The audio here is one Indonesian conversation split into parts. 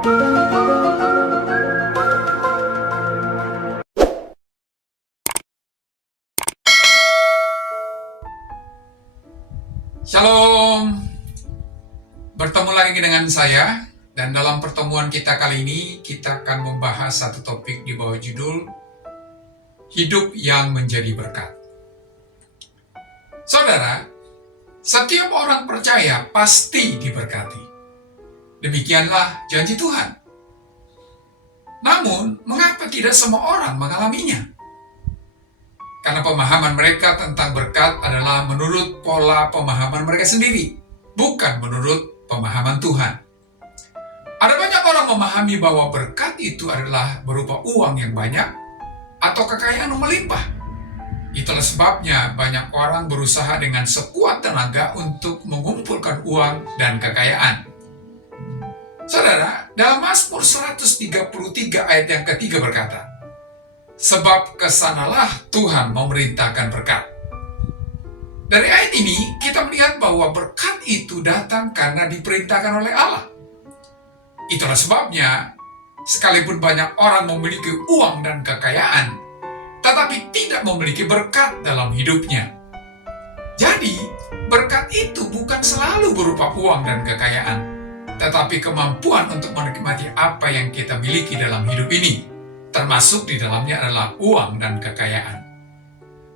Shalom, bertemu lagi dengan saya, dan dalam pertemuan kita kali ini, kita akan membahas satu topik di bawah judul Hidup yang Menjadi Berkat. Saudara, setiap orang percaya pasti diberkati. Demikianlah janji Tuhan. Namun, mengapa tidak semua orang mengalaminya? Karena pemahaman mereka tentang berkat adalah menurut pola pemahaman mereka sendiri, bukan menurut pemahaman Tuhan. Ada banyak orang memahami bahwa berkat itu adalah berupa uang yang banyak atau kekayaan yang melimpah. Itulah sebabnya banyak orang berusaha dengan sekuat tenaga untuk mengumpulkan uang dan kekayaan. Saudara, dalam Mazmur 133 ayat yang ketiga berkata, "Sebab kesanalah Tuhan memerintahkan berkat." Dari ayat ini, kita melihat bahwa berkat itu datang karena diperintahkan oleh Allah. Itulah sebabnya, sekalipun banyak orang memiliki uang dan kekayaan, tetapi tidak memiliki berkat dalam hidupnya. Jadi, berkat itu bukan selalu berupa uang dan kekayaan, tetapi kemampuan untuk menikmati apa yang kita miliki dalam hidup ini, termasuk di dalamnya adalah uang dan kekayaan.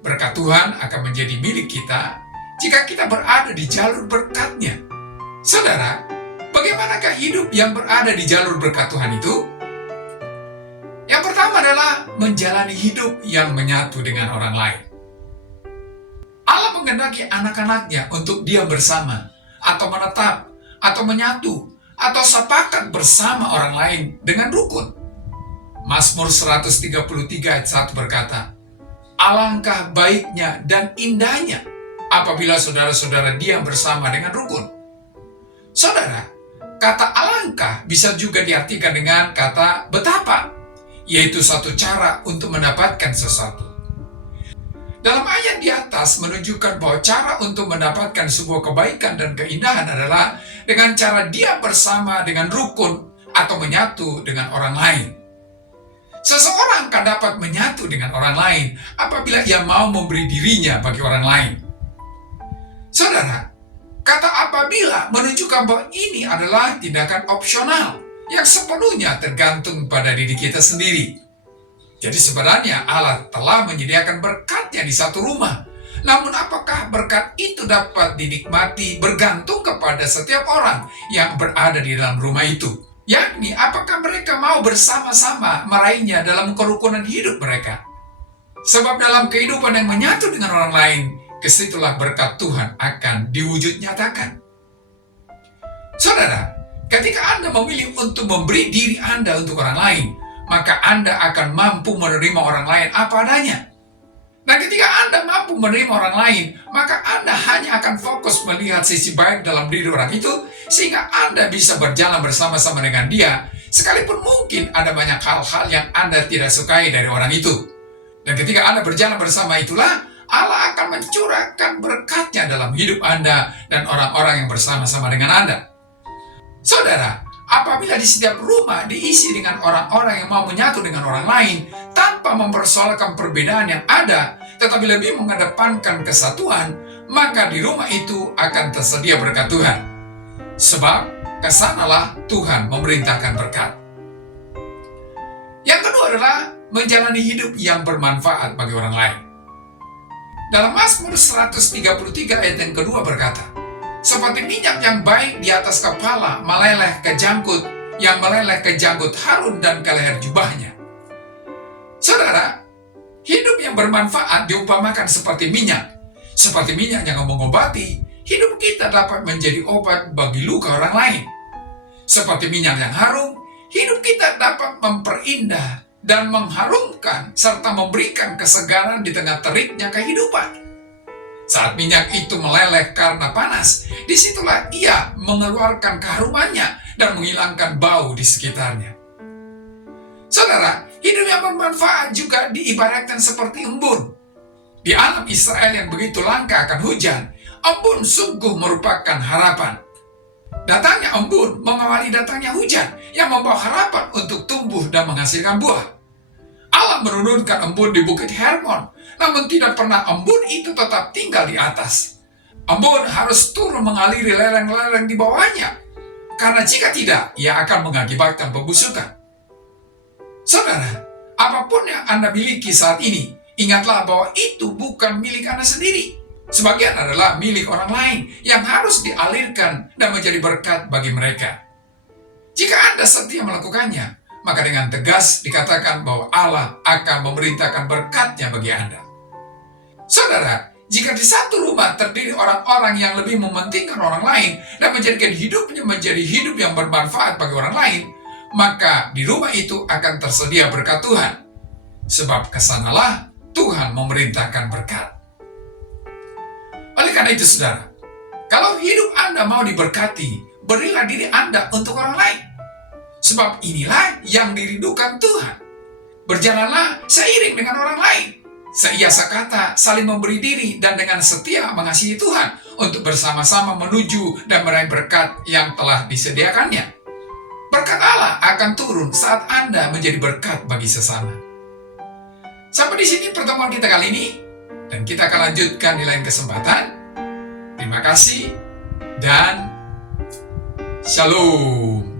Berkat Tuhan akan menjadi milik kita jika kita berada di jalur berkat-Nya. Saudara, bagaimanakah hidup yang berada di jalur berkat Tuhan itu? Yang pertama adalah menjalani hidup yang menyatu dengan orang lain. Allah menghendaki anak-anak-Nya untuk diam bersama, atau menetap, atau menyatu, atau sepakat bersama orang lain dengan rukun. Mazmur 133 ayat 1 berkata, "Alangkah baiknya dan indahnya apabila saudara-saudara diam bersama dengan rukun." Saudara, kata alangkah bisa juga diartikan dengan kata betapa, yaitu satu cara untuk mendapatkan sesuatu. Dalam ayat di atas menunjukkan bahwa cara untuk mendapatkan sebuah kebaikan dan keindahan adalah dengan cara diam bersama dengan rukun atau menyatu dengan orang lain. Seseorang akan dapat menyatu dengan orang lain apabila ia mau memberi dirinya bagi orang lain. Saudara, kata apabila menunjukkan bahwa ini adalah tindakan opsional yang sepenuhnya tergantung pada diri kita sendiri. Jadi sebenarnya Allah telah menyediakan berkat-Nya di satu rumah. Namun apakah berkat itu dapat dinikmati bergantung kepada setiap orang yang berada di dalam rumah itu. Yakni apakah mereka mau bersama-sama meraihnya dalam kerukunan hidup mereka. Sebab dalam kehidupan yang menyatu dengan orang lain, kesitulah berkat Tuhan akan diwujud nyatakan. Saudara, ketika Anda memilih untuk memberi diri Anda untuk orang lain, maka Anda akan mampu menerima orang lain apa adanya. Nah, ketika Anda mampu menerima orang lain, maka Anda hanya akan fokus melihat sisi baik dalam diri orang itu, sehingga Anda bisa berjalan bersama-sama dengan dia, sekalipun mungkin ada banyak hal-hal yang Anda tidak sukai dari orang itu. Dan ketika Anda berjalan bersama itulah, Allah akan mencurahkan berkat-Nya dalam hidup Anda dan orang-orang yang bersama-sama dengan Anda. Saudara, apabila di setiap rumah diisi dengan orang-orang yang mau menyatu dengan orang lain, tanpa mempersoalkan perbedaan yang ada, tetapi lebih mengedepankan kesatuan, maka di rumah itu akan tersedia berkat Tuhan. Sebab, kesanalah Tuhan memerintahkan berkat. Yang kedua adalah menjalani hidup yang bermanfaat bagi orang lain. Dalam Mazmur 133 ayat yang kedua berkata, "Seperti minyak yang baik di atas kepala meleleh ke jangkut, yang meleleh ke jangkut Harun dan ke leher jubahnya." Saudara, hidup yang bermanfaat diumpamakan seperti minyak. Seperti minyak yang mengobati, hidup kita dapat menjadi obat bagi luka orang lain. Seperti minyak yang harum, hidup kita dapat memperindah dan mengharumkan serta memberikan kesegaran di tengah teriknya kehidupan. Saat minyak itu meleleh karena panas, disitulah ia mengeluarkan keharumannya dan menghilangkan bau di sekitarnya. Saudara, hidup yang bermanfaat juga diibaratkan seperti embun. Di alam Israel yang begitu langka akan hujan, embun sungguh merupakan harapan. Datangnya embun mengawali datangnya hujan yang membawa harapan untuk tumbuh dan menghasilkan buah. Allah menurunkan embun di Bukit Hermon, namun tidak pernah embun itu tetap tinggal di atas. Embun harus turun mengaliri lereng-lereng di bawahnya, karena jika tidak, ia akan mengakibatkan pembusukan. Saudara, apapun yang Anda miliki saat ini, ingatlah bahwa itu bukan milik Anda sendiri. Sebagian adalah milik orang lain yang harus dialirkan dan menjadi berkat bagi mereka. Jika Anda setia melakukannya, maka dengan tegas dikatakan bahwa Allah akan memerintahkan berkatnya bagi Anda. Saudara, jika di satu rumah terdiri orang-orang yang lebih mementingkan orang lain dan menjadikan hidupnya menjadi hidup yang bermanfaat bagi orang lain, maka di rumah itu akan tersedia berkat Tuhan. Sebab kesanalah Tuhan memerintahkan berkat. Oleh karena itu, saudara, kalau hidup Anda mau diberkati, berilah diri Anda untuk orang lain. Sebab inilah yang dirindukan Tuhan. Berjalanlah seiring dengan orang lain. Seiasa kata, saling memberi diri dan dengan setia mengasihi Tuhan untuk bersama-sama menuju dan meraih berkat yang telah disediakannya. Berkat Allah akan turun saat Anda menjadi berkat bagi sesama. Sampai di sini pertemuan kita kali ini, dan kita akan lanjutkan di lain kesempatan. Terima kasih dan Shalom.